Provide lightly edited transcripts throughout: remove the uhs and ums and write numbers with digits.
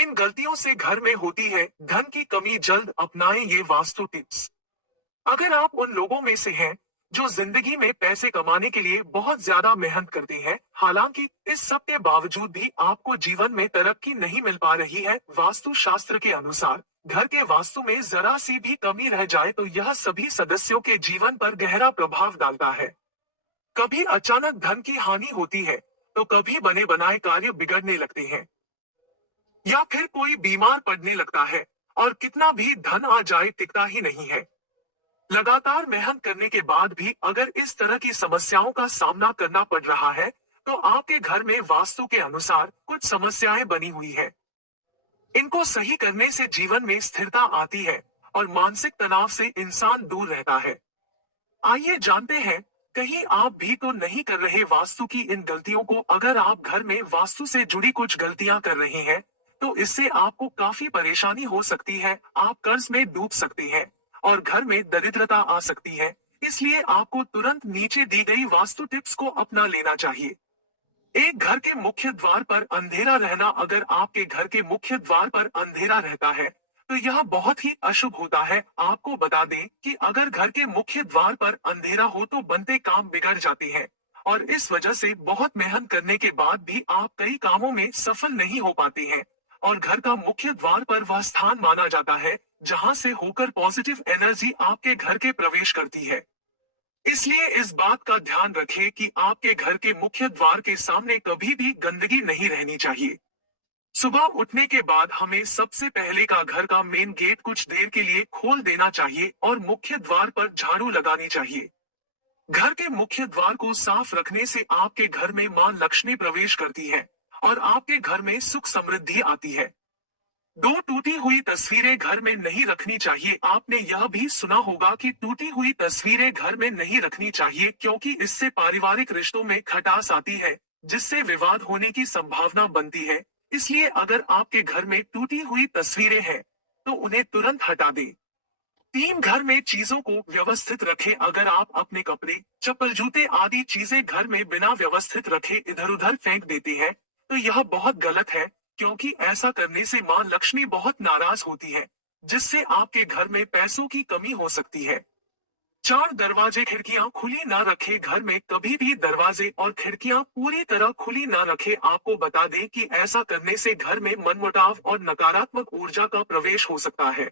इन गलतियों से घर में होती है धन की कमी। जल्द अपनाएं ये वास्तु टिप्स। अगर आप उन लोगों में से हैं जो जिंदगी में पैसे कमाने के लिए बहुत ज्यादा मेहनत करते हैं, हालांकि इस सब के बावजूद भी आपको जीवन में तरक्की नहीं मिल पा रही है, वास्तु शास्त्र के अनुसार घर के वास्तु में जरा सी भी कमी रह जाए तो यह सभी सदस्यों के जीवन पर गहरा प्रभाव डालता है। कभी अचानक धन की हानि होती है, तो कभी बने बनाए कार्य बिगड़ने लगते हैं, या फिर कोई बीमार पड़ने लगता है, और कितना भी धन आ जाए टिकता ही नहीं है। लगातार मेहनत करने के बाद भी अगर इस तरह की समस्याओं का सामना करना पड़ रहा है, तो आपके घर में वास्तु के अनुसार कुछ समस्याएं बनी हुई है। इनको सही करने से जीवन में स्थिरता आती है और मानसिक तनाव से इंसान दूर रहता है। आइए जानते हैं, कहीं आप भी तो नहीं कर रहे वास्तु की इन गलतियों को। अगर आप घर में वास्तु से जुड़ी कुछ गलतियां कर रहे हैं, तो इससे आपको काफी परेशानी हो सकती है। आप कर्ज में डूब सकते हैं और घर में दरिद्रता आ सकती है। इसलिए आपको तुरंत नीचे दी गई वास्तु टिप्स को अपना लेना चाहिए। एक घर के मुख्य द्वार पर अंधेरा रहना। अगर आपके घर के मुख्य द्वार पर अंधेरा रहता है, तो यह बहुत ही अशुभ होता है। आपको बता दें कि अगर घर के मुख्य द्वार पर अंधेरा हो तो बनते काम बिगड़ जाते हैं, और इस वजह से बहुत मेहनत करने के बाद भी आप कई कामों में सफल नहीं हो पाते हैं। और घर का मुख्य द्वार पर वह स्थान माना जाता है जहां से होकर पॉजिटिव एनर्जी आपके घर के प्रवेश करती है। इसलिए इस बात का ध्यान रखें कि आपके घर के मुख्य द्वार के सामने कभी भी गंदगी नहीं रहनी चाहिए। सुबह उठने के बाद हमें सबसे पहले का घर का मेन गेट कुछ देर के लिए खोल देना चाहिए और मुख्य द्वार पर झाड़ू लगानी चाहिए। घर के मुख्य द्वार को साफ रखने से आपके घर में मां लक्ष्मी प्रवेश करती है और आपके घर में सुख समृद्धि आती है। दो टूटी हुई तस्वीरें घर में नहीं रखनी चाहिए। आपने यह भी सुना होगा कि टूटी हुई तस्वीरें घर में नहीं रखनी चाहिए, क्योंकि इससे पारिवारिक रिश्तों में खटास आती है, जिससे विवाद होने की संभावना बनती है। इसलिए अगर आपके घर में टूटी हुई तस्वीरें हैं, तो उन्हें तुरंत हटा दें। घर में चीजों को व्यवस्थित रखें। अगर आप अपने कपड़े, चप्पल, जूते आदि चीजें घर में बिना व्यवस्थित रखे इधर उधर फेंक देते हैं, तो यह बहुत गलत है, क्योंकि ऐसा करने से मां लक्ष्मी बहुत नाराज होती है, जिससे आपके घर में पैसों की कमी हो सकती है। दरवाजे खिड़कियां खुली ना रखें। घर में कभी भी दरवाजे और खिड़कियां पूरी तरह खुली ना रखें। आपको बता दें कि ऐसा करने से घर में मनमुटाव और नकारात्मक ऊर्जा का प्रवेश हो सकता है।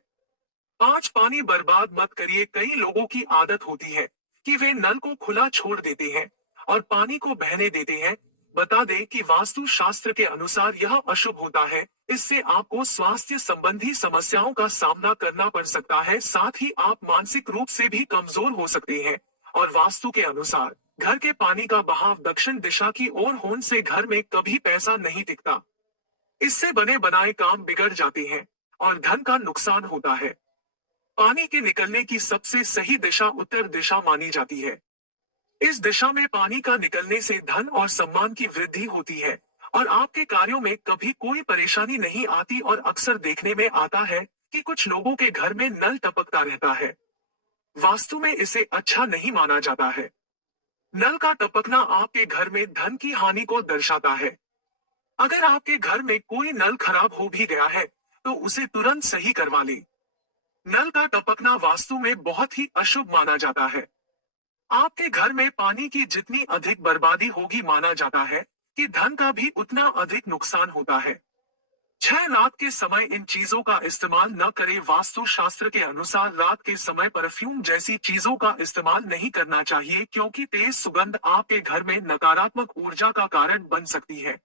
पानी बर्बाद मत करिए। कई लोगों की आदत होती है कि वे नल को खुला छोड़ देते हैं और पानी को बहने देते हैं। बता दें कि वास्तु शास्त्र के अनुसार यह अशुभ होता है। इससे आपको स्वास्थ्य संबंधी समस्याओं का सामना करना पड़ सकता है, साथ ही आप मानसिक रूप से भी कमजोर हो सकते हैं। और वास्तु के अनुसार घर के पानी का बहाव दक्षिण दिशा की ओर होने से घर में कभी पैसा नहीं टिकता। इससे बने बनाए काम बिगड़ जाते हैं और धन का नुकसान होता है। पानी के निकलने की सबसे सही दिशा उत्तर दिशा मानी जाती है। इस दिशा में पानी का निकलने से धन और सम्मान की वृद्धि होती है और आपके कार्यों में कभी कोई परेशानी नहीं आती। और अक्सर देखने में आता है कि कुछ लोगों के घर में नल टपकता रहता है। वास्तु में इसे अच्छा नहीं माना जाता है। नल का टपकना आपके घर में धन की हानि को दर्शाता है। अगर आपके घर में कोई नल खराब हो भी गया है, तो उसे तुरंत सही करवा लें। नल का टपकना वास्तु में बहुत ही अशुभ माना जाता है। आपके घर में पानी की जितनी अधिक बर्बादी होगी, माना जाता है कि धन का भी उतना अधिक नुकसान होता है। रात के समय इन चीजों का इस्तेमाल न करें। वास्तु शास्त्र के अनुसार रात के समय परफ्यूम जैसी चीजों का इस्तेमाल नहीं करना चाहिए, क्योंकि तेज सुगंध आपके घर में नकारात्मक ऊर्जा का कारण बन सकती है।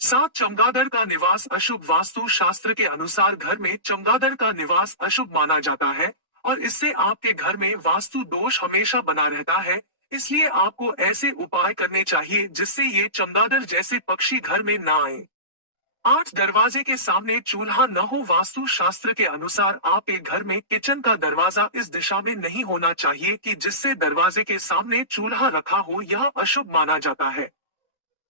चमगादड़ का निवास अशुभ। वास्तु शास्त्र के अनुसार घर में चमगादड़ का निवास अशुभ माना जाता है और इससे आपके घर में वास्तु दोष हमेशा बना रहता है। इसलिए आपको ऐसे उपाय करने चाहिए जिससे ये चमगादड़ जैसे पक्षी घर में ना आए। दरवाजे के सामने चूल्हा न हो। वास्तु शास्त्र के अनुसार आपके घर में किचन का दरवाजा इस दिशा में नहीं होना चाहिए कि जिससे दरवाजे के सामने चूल्हा रखा हो, यह अशुभ माना जाता है।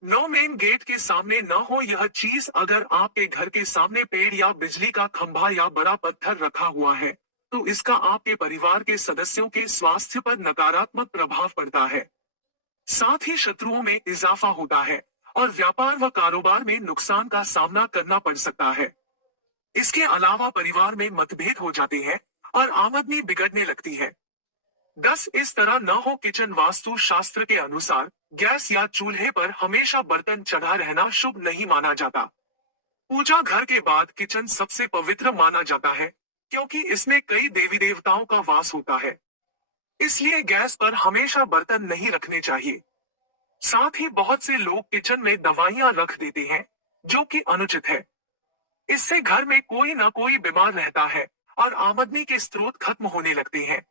मेन गेट के सामने न हो यह चीज। अगर आपके घर के सामने पेड़ या बिजली का खंभा या बड़ा पत्थर रखा हुआ है, तो इसका आपके परिवार के सदस्यों के स्वास्थ्य पर नकारात्मक प्रभाव पड़ता है। साथ ही शत्रुओं में इजाफा होता है और व्यापार व कारोबार में नुकसान का सामना करना पड़ सकता है। इसके अलावा परिवार में मतभेद हो जाते हैं और आमदनी बिगड़ने लगती है। 10 इस तरह न हो। किचन वास्तु शास्त्र के अनुसार गैस या चूल्हे पर हमेशा बर्तन चढ़ा रहना शुभ नहीं माना जाता। पूजा घर के बाद किचन सबसे पवित्र माना जाता है, क्योंकि इसमें कई देवी देवताओं का वास होता है। इसलिए गैस पर हमेशा बर्तन नहीं रखने चाहिए। साथ ही बहुत से लोग किचन में दवाइयां रख देते हैं, जो कि अनुचित है। इससे घर में कोई ना कोई बीमार रहता है और आमदनी के स्रोत खत्म होने लगते हैं।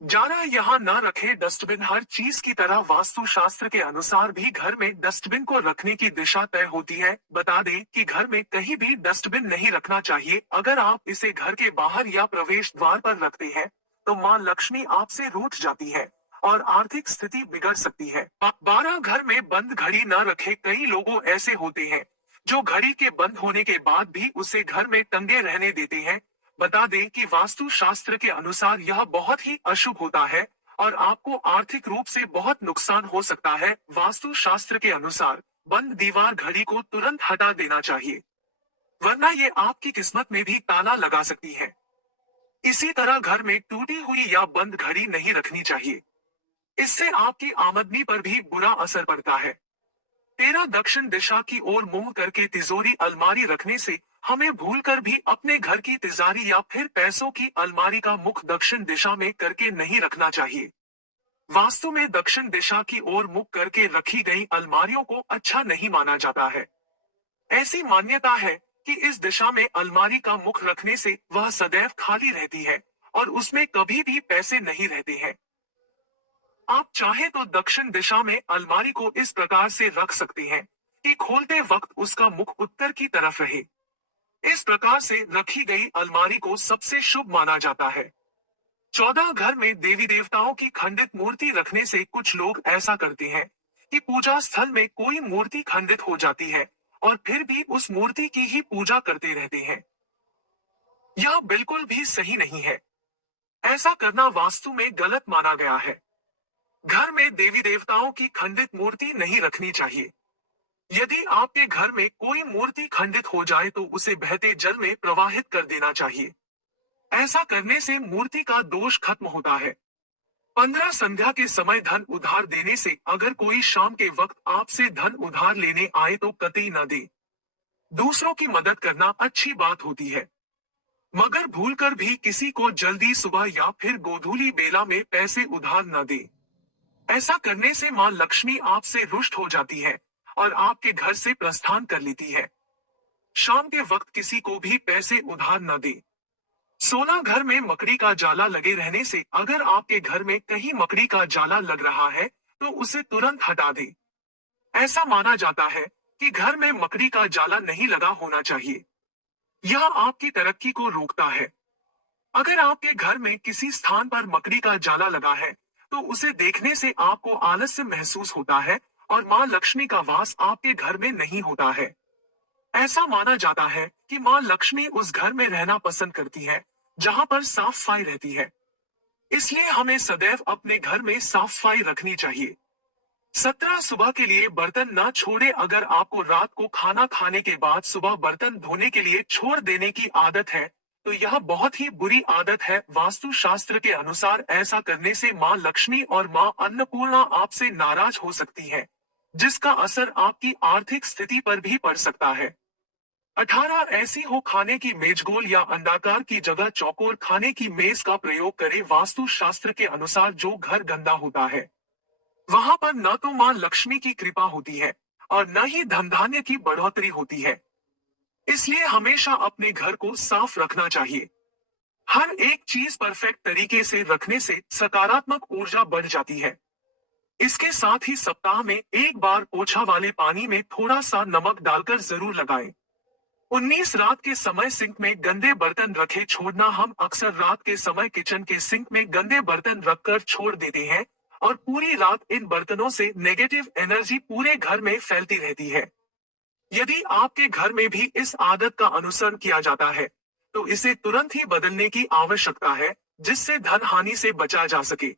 जाना यहाँ न रखे। डस्टबिन हर चीज की तरह वास्तु शास्त्र के अनुसार भी घर में डस्टबिन को रखने की दिशा तय होती है। बता दें कि घर में कहीं भी डस्टबिन नहीं रखना चाहिए। अगर आप इसे घर के बाहर या प्रवेश द्वार पर रखते हैं तो माँ लक्ष्मी आपसे रूठ जाती है और आर्थिक स्थिति बिगड़ सकती है। 12 घर में बंद घड़ी न रखे। कई लोगों ऐसे होते हैं जो घड़ी के बंद होने के बाद भी उसे घर में टंगे रहने देते हैं। बता दें कि वास्तु शास्त्र के अनुसार यह बहुत ही अशुभ होता है और आपको आर्थिक रूप से बहुत नुकसान हो सकता है। वास्तु शास्त्र के अनुसार बंद दीवार घड़ी को तुरंत हटा देना चाहिए, वरना ये आपकी किस्मत में भी ताला लगा सकती है। इसी तरह घर में टूटी हुई या बंद घड़ी नहीं रखनी चाहिए। इससे आपकी आमदनी पर भी बुरा असर पड़ता है। 13 दक्षिण दिशा की ओर मुंह करके तिजोरी अलमारी रखने से हमें भूलकर भी अपने घर की तिजोरी या फिर पैसों की अलमारी का मुख दक्षिण दिशा में करके नहीं रखना चाहिए। वास्तु में दक्षिण दिशा की ओर मुख करके रखी गई अलमारियों को अच्छा नहीं माना जाता है। ऐसी मान्यता है कि इस दिशा में अलमारी का मुख रखने से वह सदैव खाली रहती है और उसमें कभी भी पैसे नहीं रहते हैं। आप चाहे तो दक्षिण दिशा में अलमारी को इस प्रकार से रख सकते हैं कि खोलते वक्त उसका मुख उत्तर की तरफ रहे। इस प्रकार से रखी गई अलमारी को सबसे शुभ माना जाता है। 14 घर में देवी देवताओं की खंडित मूर्ति रखने से कुछ लोग ऐसा करते हैं कि पूजा स्थल में कोई मूर्ति खंडित हो जाती है और फिर भी उस मूर्ति की ही पूजा करते रहते हैं। यह बिल्कुल भी सही नहीं है। ऐसा करना वास्तु में गलत माना गया है। घर में देवी देवताओं की खंडित मूर्ति नहीं रखनी चाहिए। यदि आपके घर में कोई मूर्ति खंडित हो जाए तो उसे बहते जल में प्रवाहित कर देना चाहिए। ऐसा करने से मूर्ति का दोष खत्म होता है। 15 संध्या के समय धन उधार देने से अगर कोई शाम के वक्त आपसे धन उधार लेने आए तो कतई न दे। दूसरों की मदद करना अच्छी बात होती है, मगर भूलकर भी किसी को जल्दी सुबह या फिर गोधूली बेला में पैसे उधार न दे। ऐसा करने से मां लक्ष्मी आपसे रुष्ट हो जाती है और आपके घर से प्रस्थान कर लेती है। शाम के वक्त किसी को भी पैसे उधार न दे। 16 घर में मकड़ी का जाला लगे रहने से अगर आपके घर में कहीं मकड़ी का जाला लग रहा है तो उसे तुरंत हटा दे। ऐसा माना जाता है कि घर में मकड़ी का जाला नहीं लगा होना चाहिए। यह आपकी तरक्की को रोकता है। अगर आपके घर में किसी स्थान पर मकड़ी का जाला लगा है तो उसे देखने से आपको आलस्य महसूस होता है और मां लक्ष्मी का वास आपके घर में नहीं होता है। ऐसा माना जाता है कि मां लक्ष्मी उस घर में रहना पसंद करती है जहां पर साफ सफाई रहती है। इसलिए हमें सदैव अपने घर में साफ सफाई रखनी चाहिए। 17 सुबह के लिए बर्तन ना छोड़े। अगर आपको रात को खाना खाने के बाद सुबह बर्तन धोने के लिए छोड़ देने की आदत है तो यह बहुत ही बुरी आदत है। वास्तु शास्त्र के अनुसार ऐसा करने से मां लक्ष्मी और मां अन्नपूर्णा आपसे नाराज हो सकती है, जिसका असर आपकी आर्थिक स्थिति पर भी पड़ सकता है। 18 ऐसी हो खाने की मेज गोल या अंडाकार की जगह चौकोर खाने की मेज का प्रयोग करें। वास्तु शास्त्र के अनुसार जो घर गंदा होता है वहां पर न तो मां लक्ष्मी की कृपा होती है और न ही धन धान्य की बढ़ोतरी होती है। इसलिए हमेशा अपने घर को साफ रखना चाहिए। हर एक चीज परफेक्ट तरीके से रखने से सकारात्मक ऊर्जा बढ़ जाती है। इसके साथ ही सप्ताह में एक बार पोछा वाले पानी में थोड़ा सा नमक डालकर जरूर लगाएं। 19 रात के समय सिंक में गंदे बर्तन रखे छोड़ना। हम अक्सर रात के समय किचन के सिंक में गंदे बर्तन रखकर छोड़ देते हैं और पूरी रात इन बर्तनों से नेगेटिव एनर्जी पूरे घर में फैलती रहती है। यदि आपके घर में भी इस आदत का अनुसरण किया जाता है तो इसे तुरंत ही बदलने की आवश्यकता है, जिससे धन हानि से बचा जा सके।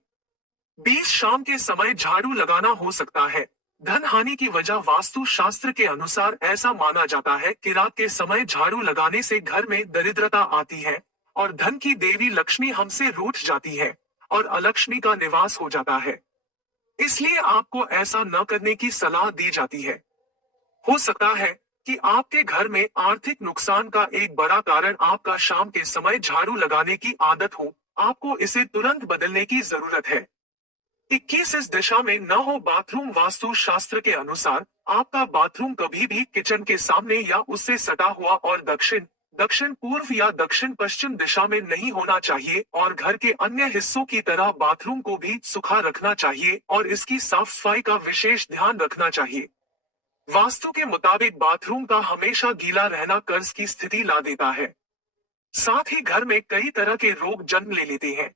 20 शाम के समय झाड़ू लगाना हो सकता है। धन हानि की वजह वास्तु शास्त्र के अनुसार ऐसा माना जाता है कि रात के समय झाड़ू लगाने से घर में दरिद्रता आती है और धन की देवी लक्ष्मी हमसे रूठ जाती है और अलक्ष्मी का निवास हो जाता है। इसलिए आपको ऐसा न करने की सलाह दी जाती है। हो सकता है कि आपके घर में आर्थिक नुकसान का एक बड़ा कारण आपका शाम के समय झाड़ू लगाने की आदत हो। आपको इसे तुरंत बदलने की जरूरत है। 21 इस दिशा में न हो बाथरूम वास्तु शास्त्र के अनुसार आपका बाथरूम कभी भी किचन के सामने या उससे सटा हुआ और दक्षिण दक्षिण पूर्व या दक्षिण पश्चिम दिशा में नहीं होना चाहिए और घर के अन्य हिस्सों की तरह बाथरूम को भी सूखा रखना चाहिए और इसकी साफ सफाई का विशेष ध्यान रखना चाहिए। वास्तु के मुताबिक बाथरूम का हमेशा गीला रहना कर्ज की स्थिति ला देता है। साथ ही घर में कई तरह के रोग जन्म ले लेते हैं।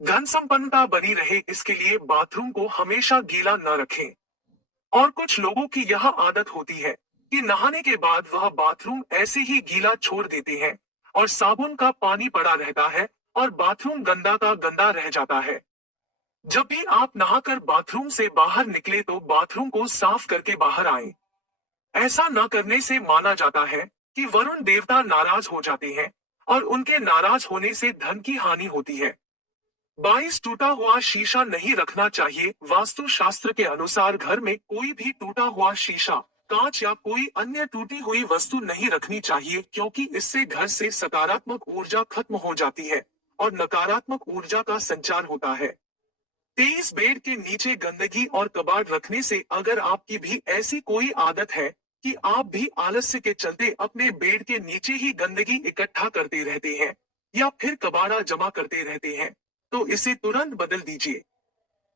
धन संपन्नता बनी रहे इसके लिए बाथरूम को हमेशा गीला न रखें। और कुछ लोगों की यह आदत होती है कि नहाने के बाद वह बाथरूम ऐसे ही गीला छोड़ देते हैं और साबुन का पानी पड़ा रहता है और बाथरूम गंदा का गंदा रह जाता है। जब भी आप नहाकर बाथरूम से बाहर निकले तो बाथरूम को साफ करके बाहर आएं। ऐसा न करने से माना जाता है कि वरुण देवता नाराज हो जाते हैं और उनके नाराज होने से धन की हानि होती है। 22 टूटा हुआ शीशा नहीं रखना चाहिए। वास्तु शास्त्र के अनुसार घर में कोई भी टूटा हुआ शीशा, कांच या कोई अन्य टूटी हुई वस्तु नहीं रखनी चाहिए क्योंकि इससे घर से सकारात्मक ऊर्जा खत्म हो जाती है और नकारात्मक ऊर्जा का संचार होता है। 23 बेड के नीचे गंदगी और कबाड़ रखने से अगर आपकी भी ऐसी कोई आदत है कि आप भी आलस्य के चलते अपने बेड के नीचे ही गंदगी इकट्ठा करते रहते हैं या फिर कबाड़ा जमा करते रहते हैं, तो इसे तुरंत बदल दीजिए।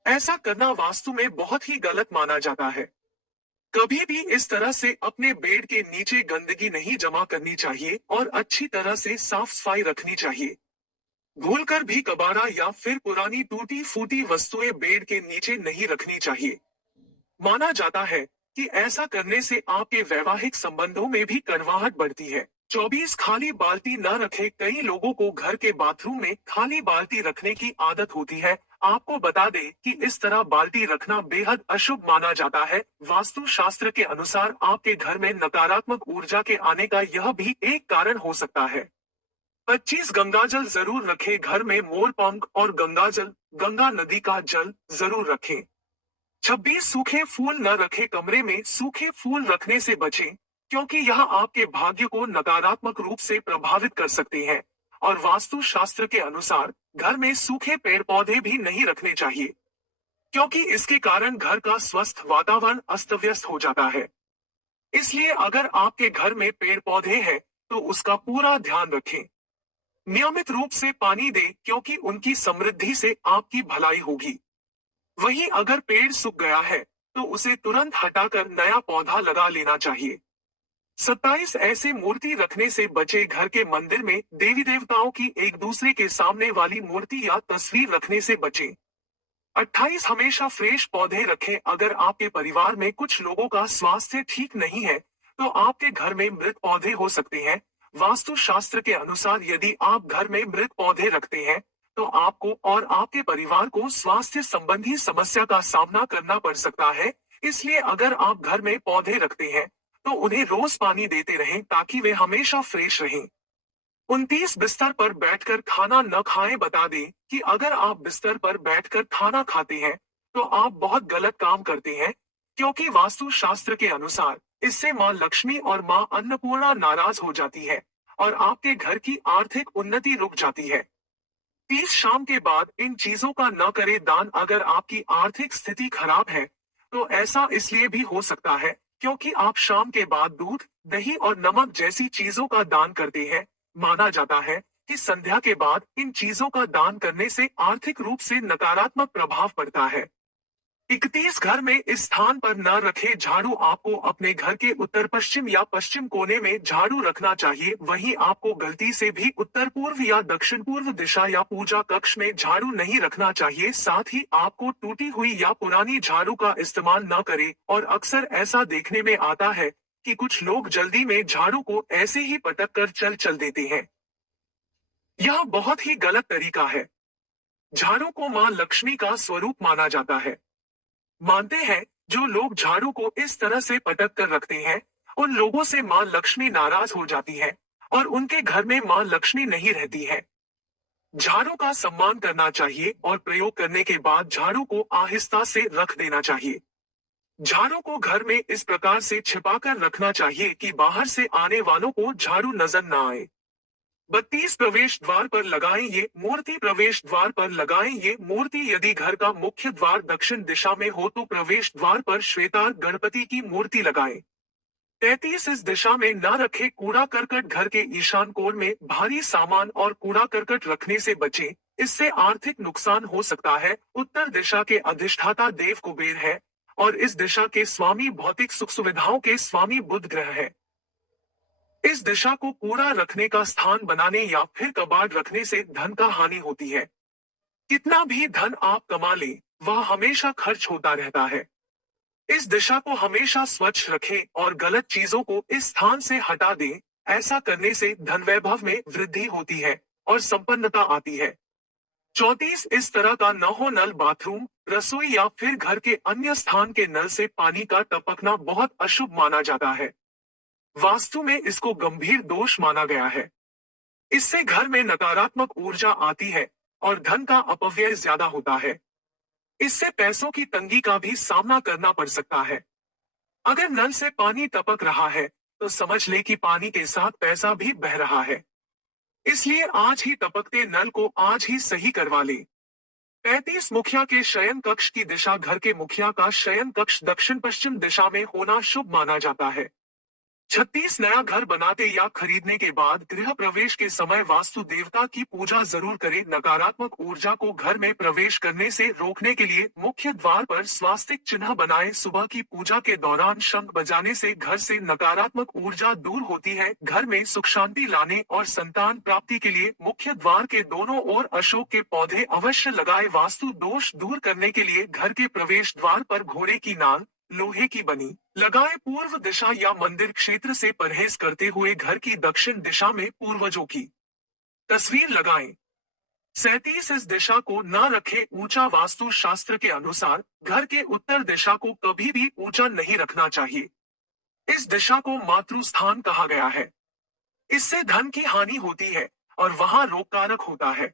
ऐसा करना वास्तु में बहुत ही गलत माना जाता है। कभी भी इस तरह से अपने बेड के नीचे गंदगी नहीं जमा करनी चाहिए और अच्छी तरह से साफ सफाई रखनी चाहिए। भूलकर भी कबाड़ा या फिर पुरानी टूटी फूटी वस्तुएं बेड के नीचे नहीं रखनी चाहिए। माना जाता है कि ऐसा करने से आपके वैवाहिक संबंधों में भी कड़वाहट बढ़ती है। 24 खाली बाल्टी न रखे। कई लोगों को घर के बाथरूम में खाली बाल्टी रखने की आदत होती है। आपको बता दें कि इस तरह बाल्टी रखना बेहद अशुभ माना जाता है। वास्तु शास्त्र के अनुसार आपके घर में नकारात्मक ऊर्जा के आने का यह भी एक कारण हो सकता है। 25 गंगाजल जरूर रखें। घर में मोर पंख और गंगाजल, गंगा नदी का जल जरूर रखें। 26 सूखे फूल न रखे। कमरे में सूखे फूल रखने से बचें क्योंकि यह आपके भाग्य को नकारात्मक रूप से प्रभावित कर सकते हैं और वास्तु शास्त्र के अनुसार घर में सूखे पेड़ पौधे भी नहीं रखने चाहिए क्योंकि इसके कारण घर का स्वस्थ वातावरण अस्त व्यस्त हो जाता है। इसलिए अगर आपके घर में पेड़ पौधे हैं तो उसका पूरा ध्यान रखें। नियमित रूप से पानी दें क्योंकि उनकी समृद्धि से आपकी भलाई होगी। वहीं अगर पेड़ सूख गया है तो उसे तुरंत हटाकर नया पौधा लगा लेना चाहिए। 27 ऐसे मूर्ति रखने से बचे। घर के मंदिर में देवी देवताओं की एक दूसरे के सामने वाली मूर्ति या तस्वीर रखने से बचें। 28 हमेशा फ्रेश पौधे रखें। अगर आपके परिवार में कुछ लोगों का स्वास्थ्य ठीक नहीं है तो आपके घर में मृत पौधे हो सकते हैं। वास्तु शास्त्र के अनुसार यदि आप घर में मृत पौधे रखते हैं तो आपको और आपके परिवार को स्वास्थ्य संबंधी समस्या का सामना करना पड़ सकता है। इसलिए अगर आप घर में पौधे रखते हैं तो उन्हें रोज पानी देते रहें ताकि वे हमेशा फ्रेश रहें। 29 बिस्तर पर बैठकर खाना न खाएं। बता दें कि अगर आप बिस्तर पर बैठकर खाना खाते हैं तो आप बहुत गलत काम करते हैं क्योंकि वास्तु शास्त्र के अनुसार इससे मां लक्ष्मी और मां अन्नपूर्णा नाराज हो जाती है और आपके घर की आर्थिक उन्नति रुक जाती है। 30 शाम के बाद इन चीजों का न करें दान। अगर आपकी आर्थिक स्थिति खराब है तो ऐसा इसलिए भी हो सकता है क्योंकि आप शाम के बाद दूध, दही और नमक जैसी चीजों का दान करते हैं। माना जाता है कि संध्या के बाद इन चीजों का दान करने से आर्थिक रूप से नकारात्मक प्रभाव पड़ता है। 31 घर में इस स्थान पर न रखे झाड़ू। आपको अपने घर के उत्तर पश्चिम या पश्चिम कोने में झाड़ू रखना चाहिए। वहीं आपको गलती से भी उत्तर पूर्व या दक्षिण पूर्व दिशा या पूजा कक्ष में झाड़ू नहीं रखना चाहिए। साथ ही आपको टूटी हुई या पुरानी झाड़ू का इस्तेमाल न करें। और अक्सर ऐसा देखने में आता है कि कुछ लोग जल्दी में झाड़ू को ऐसे ही पटक कर चल देते हैं। यह बहुत ही गलत तरीका है। झाड़ू को मां लक्ष्मी का स्वरूप माना जाता है। मानते हैं जो लोग झाड़ू को इस तरह से पटक कर रखते हैं, उन लोगों से माँ लक्ष्मी नाराज हो जाती है और उनके घर में माँ लक्ष्मी नहीं रहती है। झाड़ू का सम्मान करना चाहिए और प्रयोग करने के बाद झाड़ू को आहिस्ता से रख देना चाहिए। झाड़ू को घर में इस प्रकार से छिपाकर रखना चाहिए कि बाहर से आने वालों को झाड़ू नजर न आए। 32 प्रवेश द्वार पर लगाएं ये मूर्ति। प्रवेश द्वार पर लगाएं ये मूर्ति। यदि घर का मुख्य द्वार दक्षिण दिशा में हो तो प्रवेश द्वार पर श्वेतार गणपति की मूर्ति लगाएं। 33 इस दिशा में न रखे कूड़ा करकट। घर के ईशान कोण में भारी सामान और कूड़ा करकट रखने से बचें, इससे आर्थिक नुकसान हो सकता है। उत्तर दिशा के अधिष्ठाता देव कुबेर है और इस दिशा के स्वामी भौतिक सुख सुविधाओं के स्वामी बुध ग्रह है। इस दिशा को कूड़ा रखने का स्थान बनाने या फिर कबाड़ रखने से धन का हानि होती है। कितना भी धन आप कमा लें, वह हमेशा खर्च होता रहता है। इस दिशा को हमेशा स्वच्छ रखें और गलत चीजों को इस स्थान से हटा दें। ऐसा करने से धन वैभव में वृद्धि होती है और संपन्नता आती है। 34 इस तरह का न हो नल बाथरूम, रसोई या फिर घर के अन्य स्थान के नल से पानी का टपकना बहुत अशुभ माना जाता है। वास्तु में इसको गंभीर दोष माना गया है। इससे घर में नकारात्मक ऊर्जा आती है और धन का अपव्यय ज्यादा होता है। इससे पैसों की तंगी का भी सामना करना पड़ सकता है। अगर नल से पानी टपक रहा है तो समझ ले कि पानी के साथ पैसा भी बह रहा है। इसलिए आज ही टपकते नल को आज ही सही करवा ले। 35 मुखिया के शयन कक्ष की दिशा। घर के मुखिया का शयन कक्ष दक्षिण पश्चिम दिशा में होना शुभ माना जाता है। 36 नया घर बनाते या खरीदने के बाद गृह प्रवेश के समय वास्तु देवता की पूजा जरूर करें। नकारात्मक ऊर्जा को घर में प्रवेश करने से रोकने के लिए मुख्य द्वार पर स्वास्तिक चिन्ह बनाएं। सुबह की पूजा के दौरान शंख बजाने से घर से नकारात्मक ऊर्जा दूर होती है। घर में सुख शांति लाने और संतान प्राप्ति के लिए मुख्य द्वार के दोनों ओर अशोक के पौधे अवश्य लगाए। वास्तु दोष दूर करने के लिए घर के प्रवेश द्वार पर घोड़े की नाल लोहे की बनी लगाए। पूर्व दिशा या मंदिर क्षेत्र से परहेज करते हुए घर की दक्षिण दिशा में पूर्वजों की तस्वीर लगाएं। 37 इस दिशा को न रखे ऊंचा। वास्तु शास्त्र के अनुसार घर के उत्तर दिशा को कभी भी ऊंचा नहीं रखना चाहिए। इस दिशा को मातृस्थान कहा गया है। इससे धन की हानि होती है और वहां रोग कारक होता है।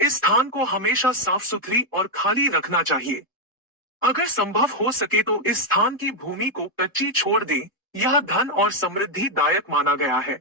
इस स्थान को हमेशा साफ सुथरी और खाली रखना चाहिए। अगर संभव हो सके तो इस स्थान की भूमि को कच्ची छोड़ दें। यह धन और समृद्धि दायक माना गया है।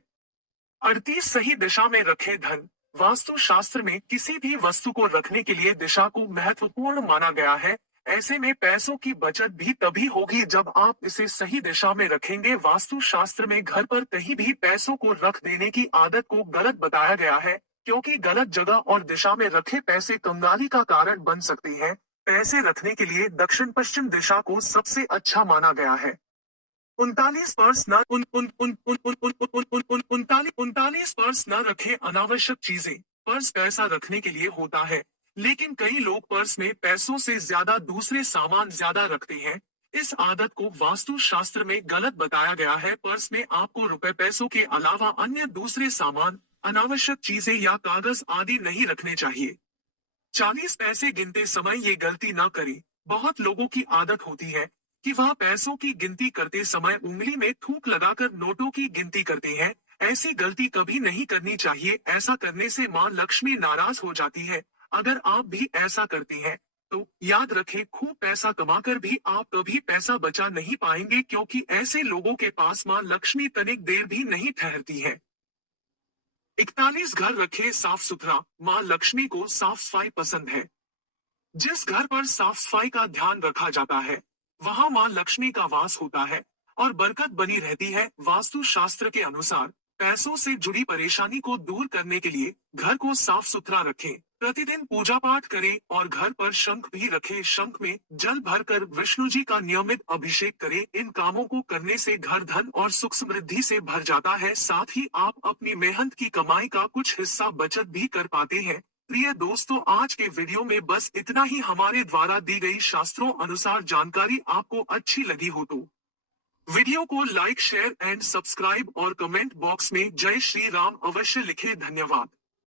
38 सही दिशा में रखे धन। वास्तु शास्त्र में किसी भी वस्तु को रखने के लिए दिशा को महत्वपूर्ण माना गया है। ऐसे में पैसों की बचत भी तभी होगी जब आप इसे सही दिशा में रखेंगे। वास्तु शास्त्र में घर पर कहीं भी पैसों को रख देने की आदत को गलत बताया गया है, क्योंकि गलत जगह और दिशा में रखे पैसे कंगाली का कारण बन सकते हैं। पैसे रखने के लिए दक्षिण पश्चिम दिशा को सबसे अच्छा माना गया है। 39 पर्स न उन उन उन उन उन उन उन उन उन 39 पर्स न रखे अनावश्यक चीजें। पर्स पैसा रखने के लिए होता है, लेकिन कई लोग पर्स में पैसों से ज्यादा दूसरे सामान ज्यादा रखते हैं। इस आदत को वास्तु शास्त्र में गलत बताया गया है। पर्स में आपको रुपए पैसों के अलावा अन्य दूसरे सामान, अनावश्यक चीजें या कागज आदि नहीं रखने चाहिए। 40 पैसे गिनते समय ये गलती ना करें। बहुत लोगों की आदत होती है कि वह पैसों की गिनती करते समय उंगली में थूक लगाकर नोटों की गिनती करते हैं। ऐसी गलती कभी नहीं करनी चाहिए। ऐसा करने से माँ लक्ष्मी नाराज हो जाती है। अगर आप भी ऐसा करते हैं तो याद रखें, खूब पैसा कमाकर भी आप कभी पैसा बचा नहीं पाएंगे, क्योंकि ऐसे लोगों के पास माँ लक्ष्मी तनिक देर भी नहीं ठहरती है। 41 घर रखे साफ सुथरा। माँ लक्ष्मी को साफ सफाई पसंद है। जिस घर पर साफ सफाई का ध्यान रखा जाता है वहां माँ लक्ष्मी का वास होता है और बरकत बनी रहती है। वास्तु शास्त्र के अनुसार पैसों से जुड़ी परेशानी को दूर करने के लिए घर को साफ सुथरा रखें। प्रतिदिन पूजा पाठ करें और घर पर शंख भी रखें। शंख में जल भरकर विष्णु जी का नियमित अभिषेक करें। इन कामों को करने से घर धन और सुख समृद्धि से भर जाता है। साथ ही आप अपनी मेहनत की कमाई का कुछ हिस्सा बचत भी कर पाते हैं। प्रिय दोस्तों, आज के वीडियो में बस इतना ही। हमारे द्वारा दी गई शास्त्रों अनुसार जानकारी आपको अच्छी लगी हो तो वीडियो को लाइक, शेयर एंड सब्सक्राइब और कमेंट बॉक्स में जय श्री राम अवश्य लिखें। धन्यवाद।